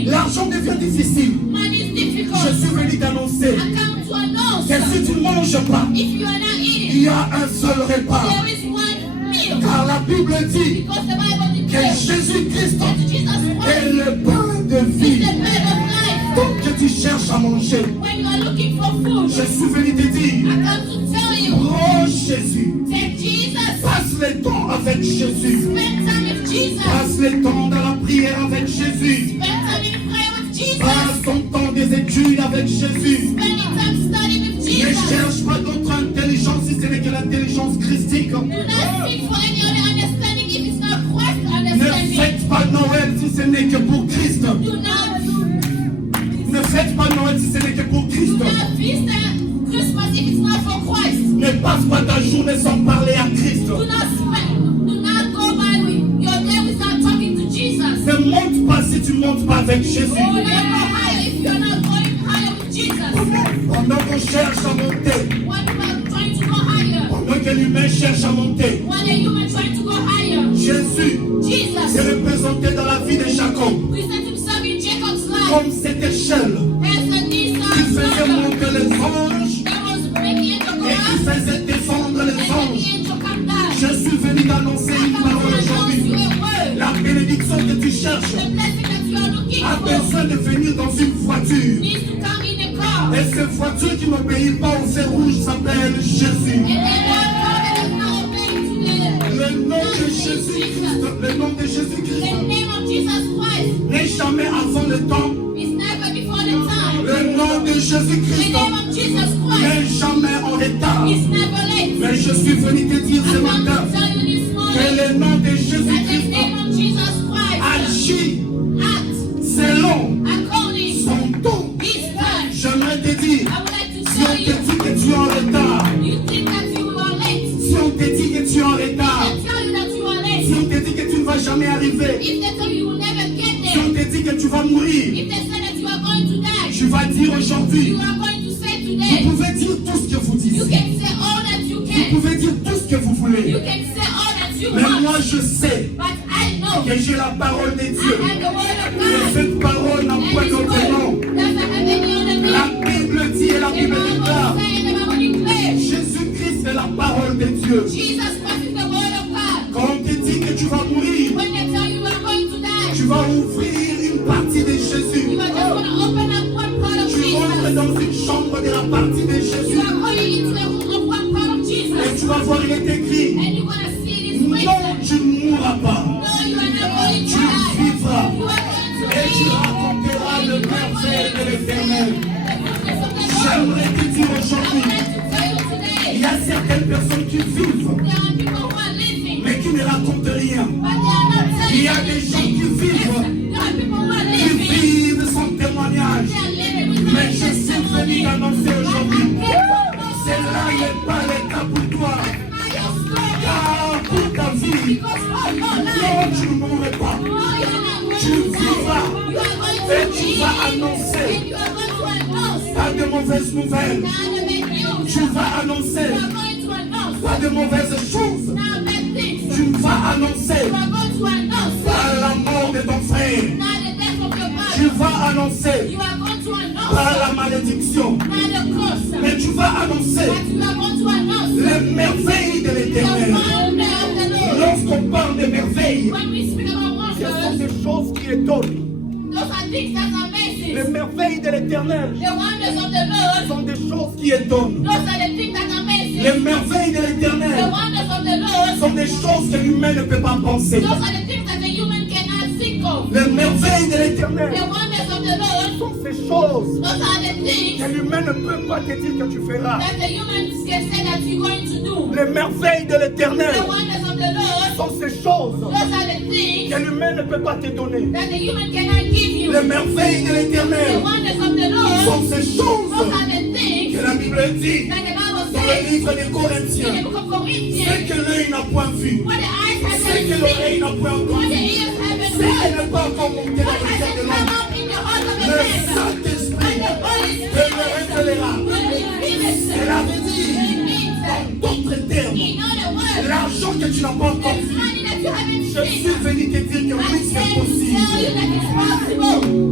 L'argent devient difficile. Je suis venu t'annoncer que si tu ne manges pas, il y a un seul repas. Car la Bible dit que Jésus-Christ est le pain de vie. Donc que tu cherches à manger, je suis venu te dire, prends Jésus. Passe le temps avec Jésus. Passe le temps dans la prière avec Jésus. Passe ton temps des études avec Jésus. Ne cherche pas d'autre intelligence si ce n'est que l'intelligence christique. Ne faites pas Noël si ce n'est que pour Christ. Do not Ne faites pas Noël si ce n'est que pour Christ. feast Christmas if it's not for Christ. Ne passe pas ta journée sans parler à Christ. Do not go by your day without talking to Jesus. Ne monte pas si tu ne montes pas avec Jésus. Do not go higher if you're not going higher with Jesus. Pendant qu'on cherche à monter, What about trying to go higher? pendant que l'humain cherche à monter, What are you trying to go higher? Jésus Jesus est représenté dans la vie de Jacob present himself in Jacob's life comme cette échelle as a qui Nissan faisait monter les anges that was making it to go et qui up faisait descendre les and making anges. it to come down. Je suis venu t'annoncer I une come to parole announce aujourd'hui. you a word. La bénédiction que tu cherches The blessing that you are looking a for besoin de venir dans une voiture. needs to come in a car. Et cette voiture qui n'obéit pas au fer rouge s'appelle Jésus. And then that car that does not obey to Le nom de Jesus. Jésus-Christ, le nom de The Jésus-Christ name of Jesus Christ n'est jamais avant le temps. is never before the time. Le nom de The Jésus-Christ name of Jesus Christ n'est jamais en retard. is never late. Mais je suis venu te dire I ce want matin to tell you this que morning le nom de that the Jésus-Christ name of Jesus Christ agit acts selon according son ton. his time. J'aimerais te dire, I would like to si on tell te you, dit que tu es en retard, you think that you are late. si on te dit que tu es en retard, If they tell you that you are si late, on te dit que tu ne vas jamais arriver, if they tell you you will never get si there, on te dit que tu vas mourir, if they say that you are going to die, tu vas dire aujourd'hui, you are going to say vous today, pouvez dire tout ce que vous you dites, can say all that you vous can, pouvez dire tout ce que vous you voulez, can say all that you mais moi want, je sais but I know que j'ai la parole de I Dieu, have the word of et God, cette parole n'a and point this d'autre nom. word doesn't have any other La name. Bible dit et la The Bible Bible déclare, says, the Bible declares, Jésus-Christ est la parole de Dieu. Jesus Christ is the word of God. Quand on te dit que tu vas mourir, When they tell you you are going to die, tu vas ouvrir une partie de you Jésus. are just going to open up one part of Tu rentres Jesus. dans une chambre de la partie de You Jésus are going into the room of one part of et Jesus. tu vas voir il est écrit, And you're going to see this non, written. tu ne mourras pas. No, you are not going to Tu die. vivras You are going to et tu live. raconteras le merveille de l'Éternel. The goodness of the Lord. J'aimerais te dire I would aujourd'hui, like to tell you today, il y a certaines personnes qui vivent, there are people who are living, mais qui ne racontent rien. but they are not Il telling y a des gens qui anything. vivent, There are people who are qui living, vivent sans témoignage. they are living with Mais je suis venu t'annoncer aujourd'hui, c'est cela n'est pas le cas pour toi. Car pour ta vie, non, tu ne mourrais pas. Tu vivras et tu vas annoncer pas de mauvaises nouvelles. Tu vas annoncer pas de mauvaises choses. Tu vas annoncer pas la mort de ton frère. Tu vas annoncer pas la malédiction. Mais tu vas annoncer les merveilles de l'Éternel. Lorsqu'on parle de merveilles, ce sont des choses qui étonnent. Les merveilles de l'Éternel sont des choses qui étonnent. Les merveilles de l'Éternel sont des choses que l'humain ne peut pas penser. Les merveilles de l'Éternel sont ces choses que l'humain ne peut pas te dire que tu feras. Les merveilles de l'Éternel sont ces choses que l'humain ne peut pas te donner. Les merveilles de l'Éternel sont ces choses que la Bible dit dans le livre des Corinthiens. Ce que l'œil n'a point vu, ce que l'oreille n'a point entendu, ce qui n'est pas encore monté dans le cœur de l'homme, le Saint-Esprit te le révélera. Cela veut dire, en d'autres termes, l'argent que tu n'as pas encore vu, je suis venu te dire que oui, c'est possible.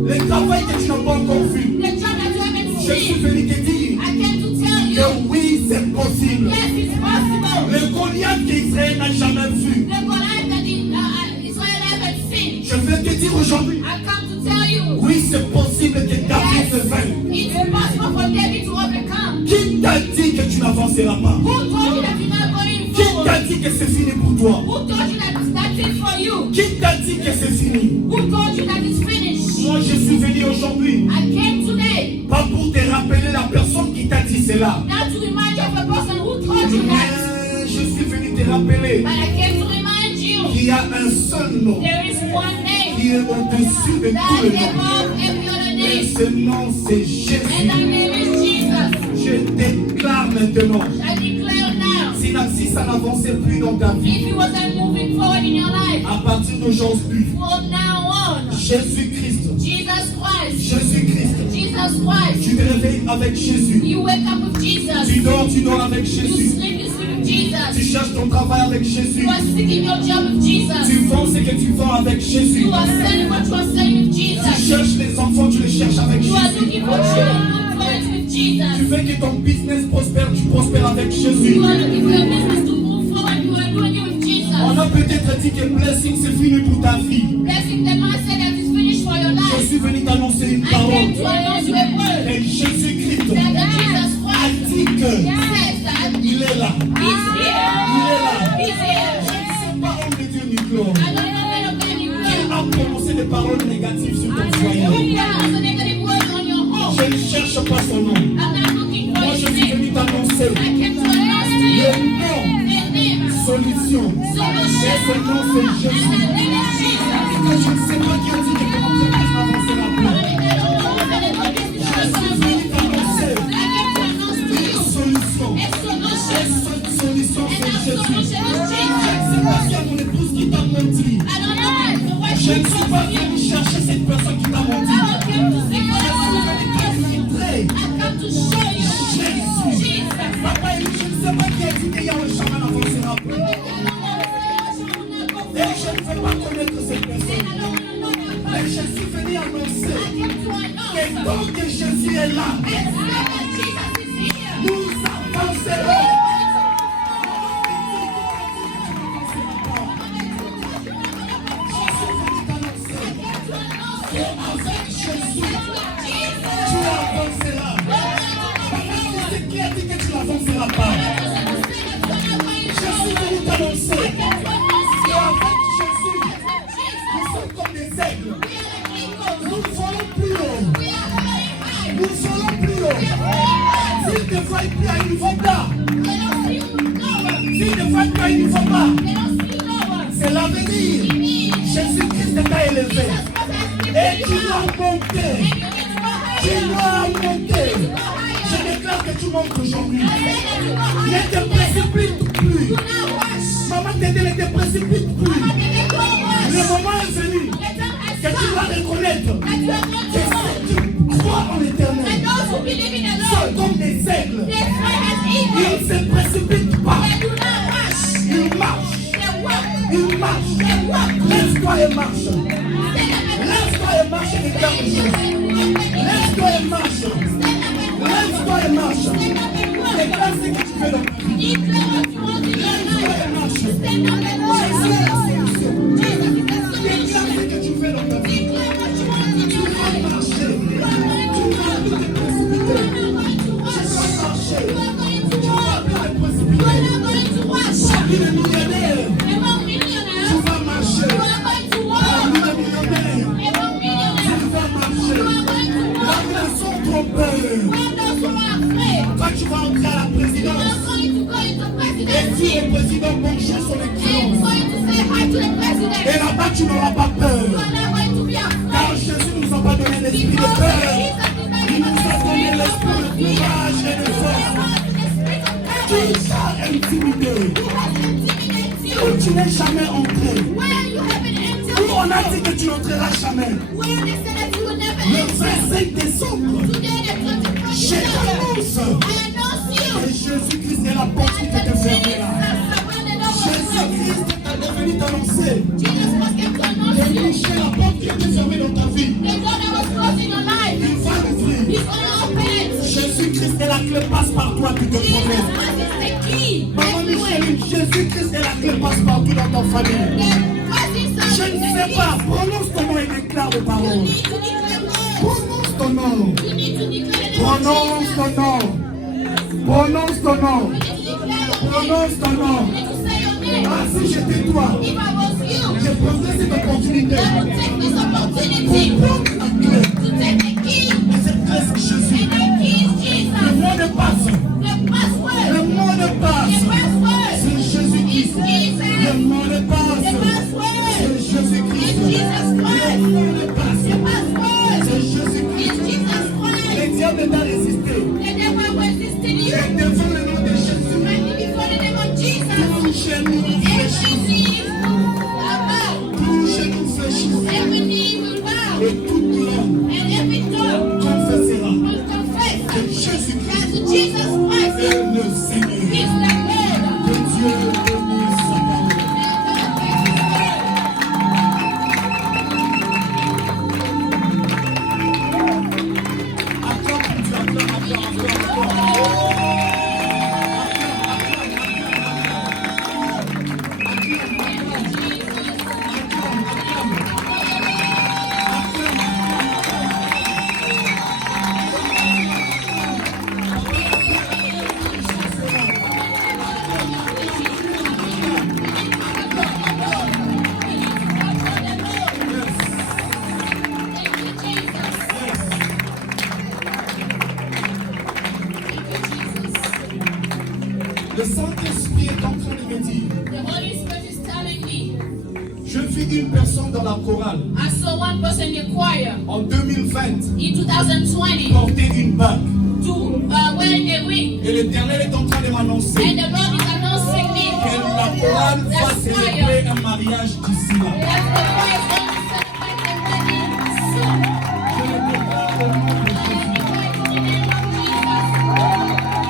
Le travail que tu n'as pas encore vu, je suis venu te dire que oui, c'est possible. Le Goliath qu'Israël n'a jamais vu, je veux te dire aujourd'hui, oui, c'est possible que David se vainque. Qui t'a dit que tu n'avanceras pas? Qui t'a dit que c'est fini pour toi? Qui t'a dit que c'est fini? Moi, je suis venu aujourd'hui, pas pour te rappeler la personne qui t'a dit cela, mais je suis venu te rappeler qu'il y a un seul nom, There is one name qui est au-dessus de tout le nom. Et ce nom, c'est And Jésus. that name is Jesus. Je déclare maintenant, I declare now, si ça n'avançait plus dans ta vie, if you wasn't moving forward in your life, à partir d'aujourd'hui, from now on, Jésus-Christ, Jesus Christ, Jésus-Christ, Jesus Christ, tu te réveilles avec Jésus. you wake up with Jesus, Tu dors avec you Jésus. sleep with Tu Jesus, cherches ton travail avec Jésus. you are seeking your job with Jesus, Tu vends ce que tu vends avec Jésus. you are selling what you are selling with Tu Jesus, cherches les enfants, tu les cherches avec you are Jésus. looking for children, look for it with Tu Jesus, veux que ton business prospère, tu prospères avec Jésus. you are looking for your business to move forward, you are doing it with On Jesus. a peut-être dit que blessing c'est fini pour ta vie. Blessing, the man said that it's finished for your Je life. suis venu t'annoncer une I came to parole. announce you a word Et Jésus-Christ that Jesus a Christ dit que says that il est là. He's here. Il est là. He's here. Je ne sais pas homme de Dieu ni gloire. I don't know when I'm going to Qui go. a prononcé des paroles négatives sur ton foyer? Who has a negative word on your home? Je ne cherche pas son nom. I'm not looking for Moi his je suis name. venu t'annoncer I came to announce to you le nom, the name, solution. Et solution, ce nom c'est and Jésus. the name is Jesus. Que je ne sais pas qui a dit que ton entreprise n'avancera plus. I don't know what the Lord is Je suis venu t'annoncer I came to announce to une you solution. a Et solution, cette solution and c'est that Jésus. solution is Jesus. C'est parce qu'il y a mon épouse qui t'a menti. I don't know why Je she ne suis pas venu chercher cette personne qui t'a menti. I came to see Je suis venu te montrer I come to show you Jésus. Jesus. Papa, je ne sais pas qui a dit qu'il y a un chemin n'avancera plus. Et je ne veux pas connaître cette personne. Mais je suis venu annoncer que tant que Jésus est là, nous avancerons. Avec Jésus, tu avanceras. C'est qui a dit que tu n'avanceras pas? Je suis venu t'annoncer qu'avec Jésus, nous sommes comme des aigles. Nous ne volons plus haut. Nous ne volons plus haut. S'ils ne voient plus, ils ne vont pas. S'ils ne voient pas, ils ne vont pas. C'est l'avenir. Jésus-Christ t'a élevé. Et tu dois monter. Tu dois monter. Je déclare que tu montes aujourd'hui. Ne te précipite plus. Maman Tédé ne te précipite plus. Le moment est venu que tu dois reconnaître que si tu crois en l'éternel, sont comme des aigles. Ils ne se précipitent pas. Ils marchent. Ils marchent. Lève-toi et marche. Lève-toi et marche et déclare les choses. Lève-toi et marche. Lève-toi et marche. Déclare ce que tu veux dans ta vie. Lève-toi et marche. Jésus est la solution. Déclare ce que tu veux dans ta vie. Tu vas marcher. Tu vas tout te précipiter. Tu vas marcher. Tu vas tout te précipiter. Parmi les millionnaires, tu vas marcher. Parmi les millionnaires, tu vas marcher. Là où ils sont trompés, quand tu vas entrer à la présidence, et dire au président bonjour sur les triomphes. Et là-bas, tu n'auras pas peur. Car Jésus ne nous a pas donné l'esprit de peur. Il nous a donné l'esprit de courage et de force. Tu seras intimidé. Où tu n'es jamais entré. Où on a dit que tu n'entreras jamais. Le 25 décembre, je t'annonce que Jésus-Christ est la porte qui t'était fermée là. Jésus-Christ est venu t'annoncer de boucher la porte qui était fermée dans ta vie. Il va l'ouvrir. Jésus-Christ est la clé, passe par toi tous tes problèmes. Maman Micheline, Jésus-Christ est la clé, passe partout dans ta famille. Je ne sais pas, prononce ton nom et déclare les paroles. Prononce ton nom. Prononce ton nom. Prononce ton nom. Prononce ton nom. Ah, si j'étais toi, je prendrais cette opportunité pour prendre la clé. Et cette clé, c'est Jésus. Le mot de passe. Le mot de passe. C'est Jésus-Christ. Le mot de passe. C'est Jésus-Christ. Le Saint-Esprit est en train de me dire, The Holy Spirit is telling me, je vis une personne dans la chorale I saw one person in the choir en 2020 in 2020 porter une bague. to wearing a ring. Et l'Éternel est en train de m'annoncer And the Lord is announcing me que la chorale va that célébrer un mariage d'ici là. the choir is going to celebrate the wedding soon. Je le déclare au nom de Jésus. In the name of Jesus.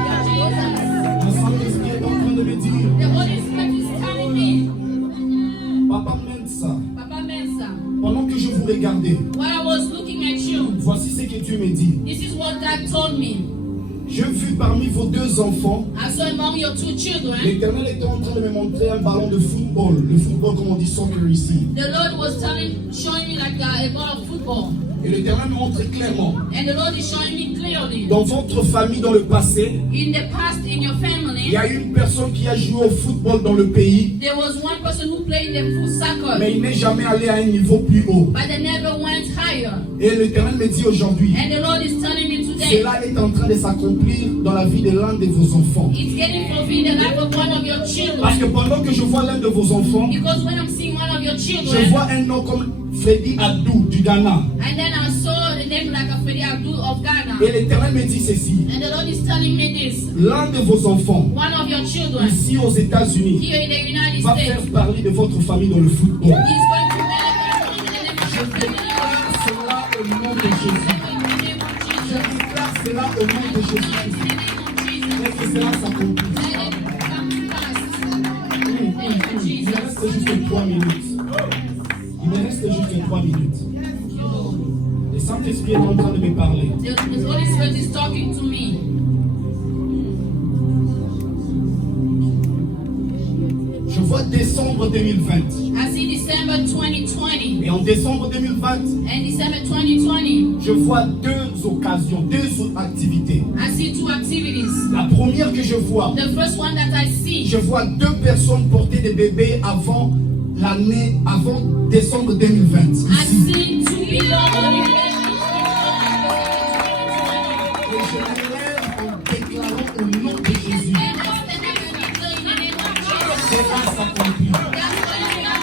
Le Saint-Esprit est en train de me dire, The Holy Spirit is telling me, Papa Mensa, Papa Mensa, pendant que je vous regardais, while I was looking at you, voici ce que Dieu me dit. this is what God told me. Je vis parmi vos deux enfants, I saw among your two children, l'Éternel était en train de me montrer un ballon de football. Le football, comme on dit soccer ici. the Lord was showing me like a ball of football. Et l'Éternel me montre clairement, And the Lord is showing me clearly, dans votre famille, dans le passé, in the past, in your il family, y a une personne qui a joué au football dans le pays, there was one person who played the full soccer, mais il n'est jamais allé à un niveau plus haut. but they never went higher. Et l'Éternel me dit aujourd'hui, And the Lord is telling me today, cela est en train de s'accomplir dans la vie de l'un de vos enfants. it's getting fulfilled in the life of one of your Parce children. que pendant que je vois l'un de vos enfants, Because when I'm seeing one of your je children, vois un nom comme Freddy Adou du Ghana. and then I saw the name like a Freddy Abdul of Ghana. Et l'Éternel me dit ceci, And the Lord is telling me this. l'un de vos enfants, One of your children ici aux États-Unis, here in the United va States faire parler de votre famille dans le football. is going to manifest in the name of Je Jesus. déclare cela au nom de Jésus. In the name of Je Jesus. déclare cela au nom de Jésus. In the name of Jesus. Et que cela s'accomplisse. Let it come to pass. In the name of Il me Jesus. reste juste 3 minutes. Il me reste juste 3 minutes. Le Saint-Esprit est en train de me parler. The Holy Spirit is talking to me. Je vois décembre 2020. I see December 2020. Et en décembre 2020, And December 2020, je vois deux occasions, deux activités. I see two activities. La première que je vois, The first one that I see, je vois deux personnes porter des bébés avant décembre 2020. I Ici. see two people holding Et je me lève en déclarant au nom de Jésus. and I stand up and declare in the name of Jesus. Cela s'accomplit. That's what I am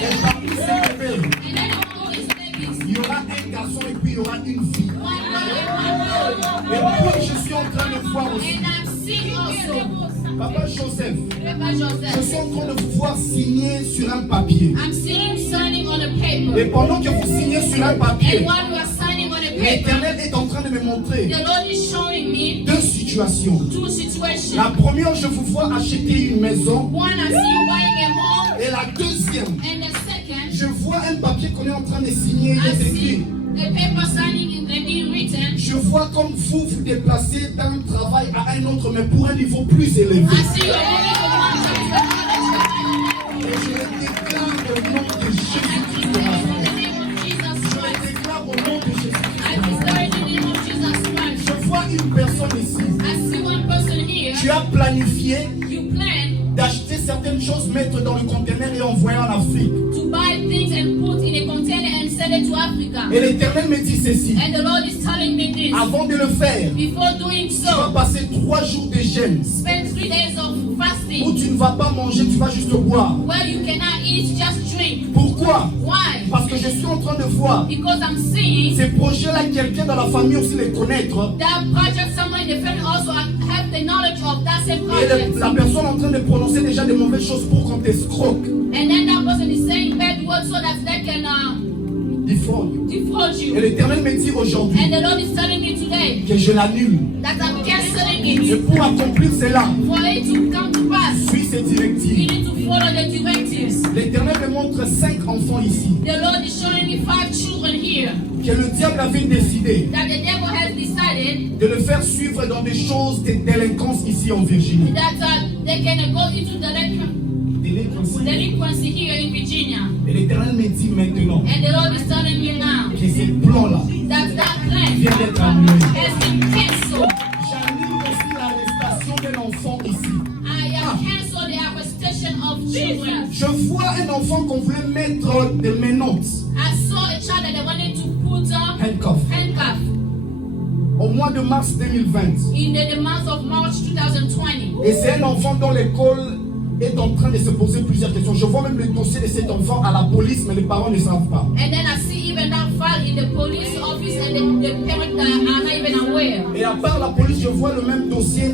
Et parmi ces bébés, And then all these babies, il y aura un garçon et puis il y aura une fille. one boy and one Et girl. puis je suis en train de voir aussi. And I'm seeing also, Papa Joseph, Papa je Joseph, suis en train de vous voir signer sur un papier. I'm seeing signing on a Et paper. pendant que vous signez sur un And papier, while you are signing on a paper, l'Éternel est en train de me montrer the Lord is showing me deux situations. two situations. La première, je vous vois acheter une maison. One, I see you buying a home. Et la deuxième, And the second, je vois un papier qu'on est en train de signer. Il I est see écrit. a paper signing and being written. Je vois comme vous vous déplacez d'un travail à un autre, mais pour un niveau plus élevé. I see you moving from one job to another. Et je le déclare au nom de Jésus-Christ de In Nazareth. the name of Jesus Je le Christ. déclare au nom de Jésus-Christ I de Nazareth. declare in the name of Jesus Christ. Je vois une personne ici. I see one person here. Tu as planifié You plan d'acheter certaines choses, mettre dans le conteneur et envoyer en Afrique. to buy things and put in a container and send it to Africa. Et l'Éternel me dit ceci. And the Lord is telling me this. Avant de le faire, Before doing tu vas so, passer 3 jours de jeûne spend 3 days of où fasting tu ne vas pas manger, tu vas juste boire. where you cannot eat, just drink. Pourquoi? Why? Parce que je suis en train de voir Because I'm seeing ces projets-là, quelqu'un dans la famille aussi les connaître. that project, someone in the family also have the knowledge of that same Et project. la personne est en train de prononcer déjà des mauvaises choses pour qu'on t'escroque. And then that person is saying bad words so that they can Defraud you. defraud Et you. l'Éternel me dit aujourd'hui And the Lord is telling me today que je l'annule. that I'm canceling Et it. pour accomplir cela, For it to come to pass, suis ces you directives. need to follow the directives. L'Éternel me montre 5 enfants ici. The Lord is showing me 5 children here Que le diable avait décidé that the devil has decided de le faire suivre dans des choses de délinquance ici en Virginie. that they can go into delinquency here in Virginia. Et l'Éternel me dit maintenant And the Lord is telling me now que ces plans-là that plan viennent d'être annulés. has been cancelled. J'annule aussi l'arrestation d'un enfant ici. I have cancelled the arrestation of children. Je vois un enfant qu'on voulait mettre des menottes, I saw a child that they wanted to put on handcuff au mois de mars 2020. in the month of March 2020. Et c'est un enfant dont l'école est en train de se poser plusieurs questions. Je vois même le dossier de cet enfant à la police, mais les parents ne savent pas. And then I see even that file in the police office and the parents are not even aware. Et à part la police, je vois le même dossier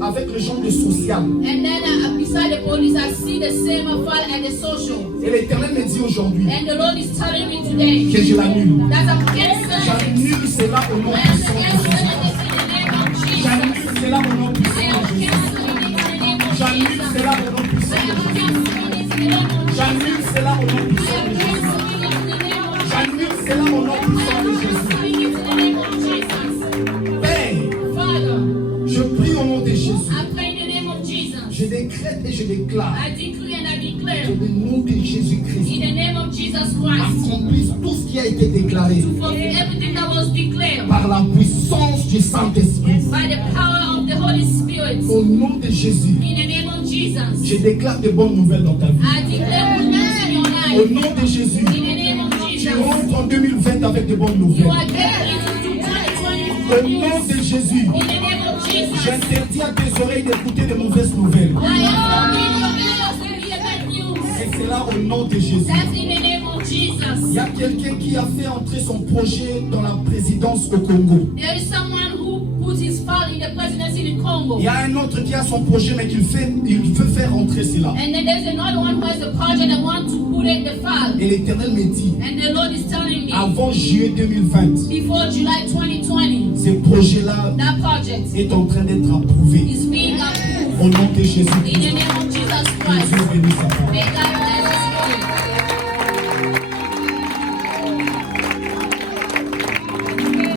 avec le genre de social. And then beside the police, I see the same file at the social. Et l'Éternel me dit aujourd'hui And the Lord is telling me today que je l'annule. that I'm canceling. J'annule cela au nom I am puissant de canceling Jésus. this in the name of Jesus. J'annule cela au nom I puissant am de Jésus. canceling it in the name of J'annule Jesus. cela au nom I puissant am de Jésus. canceling it in the name of Jesus. J'annule cela au nom I puissant am de Jésus. canceling it in the name of Jesus. J'annule cela au nom puissant de Jésus. Canceling it in the name of Jesus. Père, Father, je prie au nom de Jésus. I pray in the name of Jesus. Je décrète et je déclare I decree and I que declare le nom de Jésus-Christ in the name of Jesus Christ accomplisse tout ce qui a été déclaré to fulfill everything that was declared par la puissance du Saint-Esprit. by the power of the Holy Spirit. Au nom de Jésus, In the name of Jesus, je déclare de bonnes nouvelles dans ta vie. I declare good news in your Au life. nom de Jésus, In the name of tu Jesus, rentres en 2020 avec de bonnes you nouvelles. are getting into 2020 Au nom de Jésus, in the name of Jesus. j'interdis à tes oreilles d'écouter de mauvaises nouvelles. I am forbidding your ears to hear bad news. Et c'est là au nom de Jésus. That's in the name of Il Jesus. y a quelqu'un qui a fait entrer son projet dans la présidence au Congo. There is someone who put his file in the presidency in Congo. Il y a un autre qui a son projet mais il veut faire entrer cela. And then there's another one who has a project that wants to put in the file. Et l'Éternel me dit, And the Lord is telling me, avant juillet 2020, before July 2020, ce projet-là that project est en train